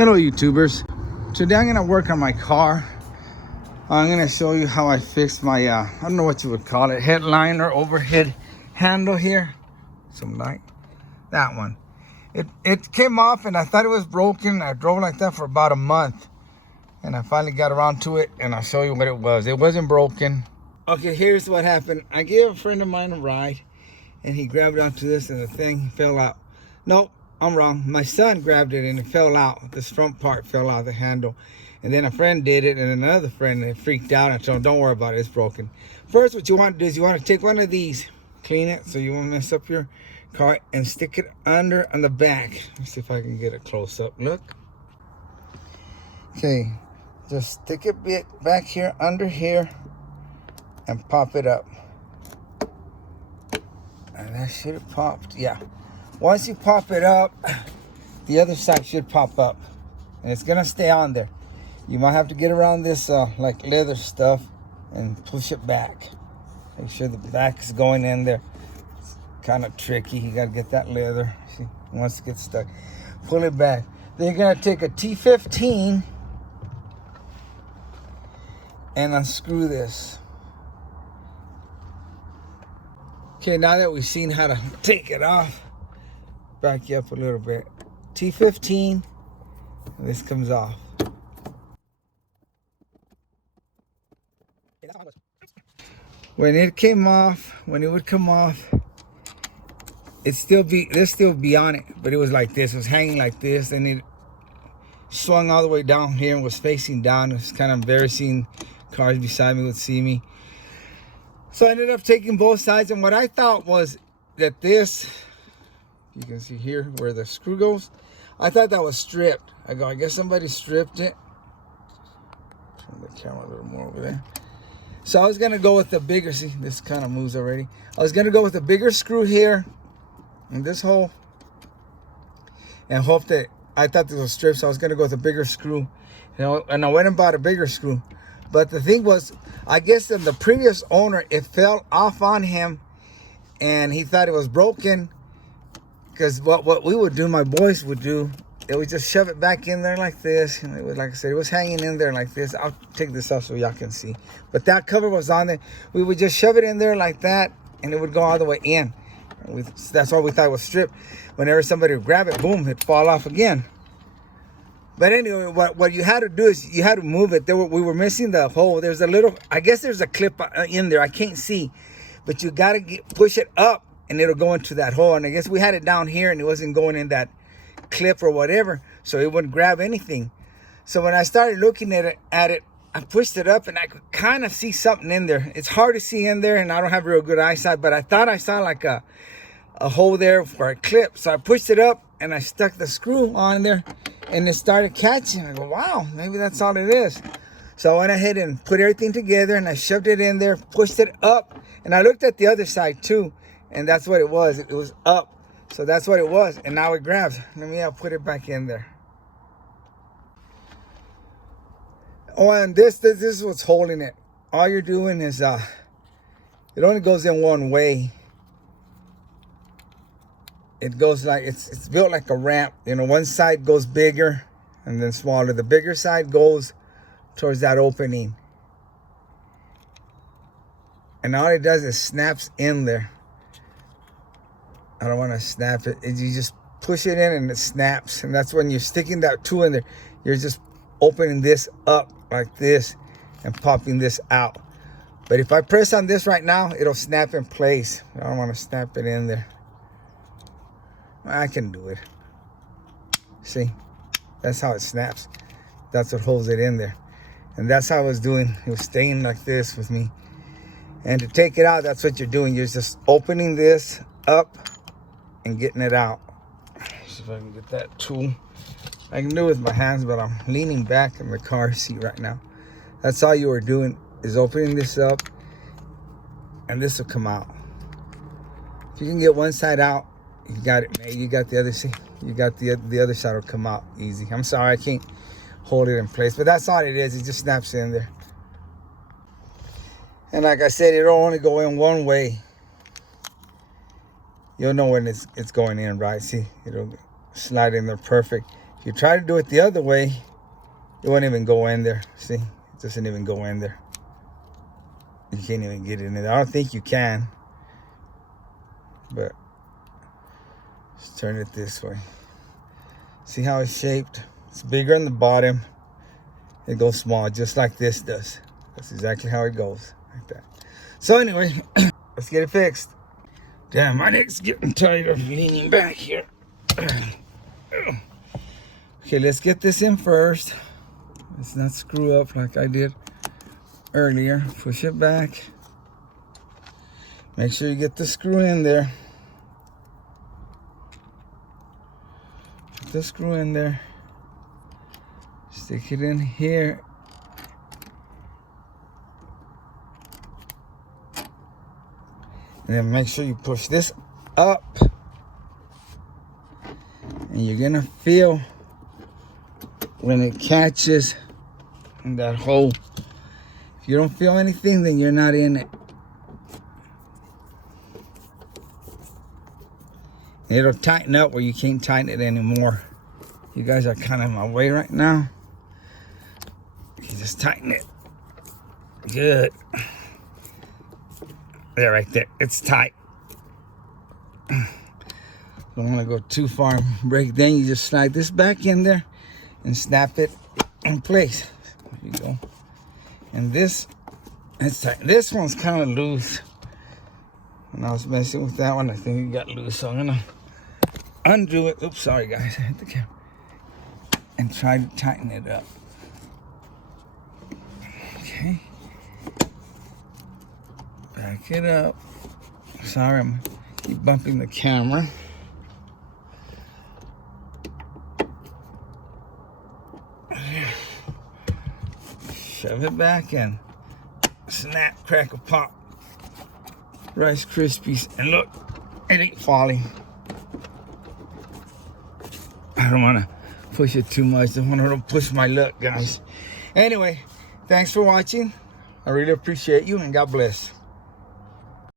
Hello YouTubers. Today I'm gonna work on my car. I'm gonna show you how I fixed my I don't know what you would call it, headliner overhead handle here. Some light. That one. It came off and I thought it was broken. I drove like that for about a month. And I finally got around to it and I'll show you what it was. It wasn't broken. Okay, here's what happened. I gave a friend of mine a ride and he grabbed onto this and the thing fell out. Nope. I'm wrong. My son grabbed it and it fell out. This front part fell out of the handle. And then a friend did it and another friend freaked out. I told him, don't worry about it, it's broken. First, what you want to do is you want to take one of these, clean it so you won't mess up your car, and stick it under on the back. Let's see if I can get a close up look. Okay, just stick it back here, under here, and pop it up. And that should have popped, yeah. Once you pop it up, the other side should pop up. And it's gonna stay on there. You might have to get around this like leather stuff and push it back. Make sure the back is going in there. It's kind of tricky. You gotta get that leather. See, once it gets stuck, pull it back. Then you're gonna take a T15 and unscrew this. Okay, now that we've seen how to take it off, back you up a little bit. T15, and this comes off. When it came off, when it would come off, this still be on it, but it was like this. It was hanging like this, and it swung all the way down here and was facing down. It was kind of embarrassing. Cars beside me would see me. So I ended up taking both sides, and what I thought was that this, you can see here where the screw goes, I thought that was stripped. I guess somebody stripped it. Turn the camera a little more over there. So I was gonna go with the bigger, see, this kind of moves already. I was gonna go with the bigger screw here in this hole and hope that, I thought this was stripped, so I was gonna go with a bigger screw. And I went and bought a bigger screw. But the thing was, I guess in the previous owner, it fell off on him and he thought it was broken. Because what we would do, my boys would do, they would just shove it back in there like this. And it was, like I said, it was hanging in there like this. I'll take this off so y'all can see. But that cover was on there. We would just shove it in there like that, and it would go all the way in. That's why we thought it was stripped. Whenever somebody would grab it, boom, it'd fall off again. But anyway, what you had to do is you had to move it. We were missing the hole. There's a little, I guess there's a clip in there. I can't see. But you got to push it up, and it'll go into that hole. And I guess we had it down here and it wasn't going in that clip or whatever, so it wouldn't grab anything. So when I started looking at it, I pushed it up and I could kind of see something in there. It's hard to see in there and I don't have real good eyesight, but I thought I saw like a hole there for a clip. So I pushed it up and I stuck the screw on there and it started catching. I go, wow, maybe that's all it is. So I went ahead and put everything together and I shoved it in there, pushed it up, and I looked at the other side too. And that's what it was. It was up. So that's what it was. And now it grabs. I'll put it back in there. Oh, and this is what's holding it. All you're doing is, it only goes in one way. It goes like, it's built like a ramp. You know, one side goes bigger and then smaller. The bigger side goes towards that opening. And all it does is snaps in there. I don't want to snap it. You just push it in and it snaps. And that's when you're sticking that tool in there. You're just opening this up like this and popping this out. But if I press on this right now, it'll snap in place. I don't want to snap it in there. I can do it. See? That's how it snaps. That's what holds it in there. And that's how I was doing. It was staying like this with me. And to take it out, that's what you're doing. You're just opening this up and getting it out. See if I can get that tool. I can do it with my hands, but I'm leaning back in the car seat right now. That's all you were doing, is opening this up and this will come out. If you can get one side out, you got it, man. You got the other side. You got the other side will come out easy. I'm sorry, I can't hold it in place, but that's all it is. It just snaps in there. And like I said, it'll only go in one way. You'll know when it's going in, right? See, it'll slide in there perfect. If you try to do it the other way, it won't even go in there. See, it doesn't even go in there. You can't even get it in there. I don't think you can. But let's turn it this way. See how it's shaped? It's bigger on the bottom. It goes small, just like this does. That's exactly how it goes, like that. So anyway, let's get it fixed. Damn, my neck's getting tired of leaning back here. Okay, let's get this in first. Let's not screw up like I did earlier. Push it back. Make sure you get the screw in there. Put the screw in there. Stick it in here. And then make sure you push this up. And you're gonna feel when it catches in that hole. If you don't feel anything, then you're not in it. And it'll tighten up where you can't tighten it anymore. You guys are kind of in my way right now. You just tighten it. Good. There, right there. It's tight. Don't want to go too far and break. Then you just slide this back in there and snap it in place. There you go. And this, it's tight. This one's kind of loose. When I was messing with that one, I think it got loose. So I'm gonna undo it. Oops, sorry guys, I hit the camera. And try to tighten it up. Okay. Back it up. Sorry, I'm keep bumping the camera. Shove it back and snap, crackle, pop. Rice Krispies. And look, it ain't falling. I don't want to push it too much. I don't want to push my luck, guys. Anyway, thanks for watching. I really appreciate you, and God bless.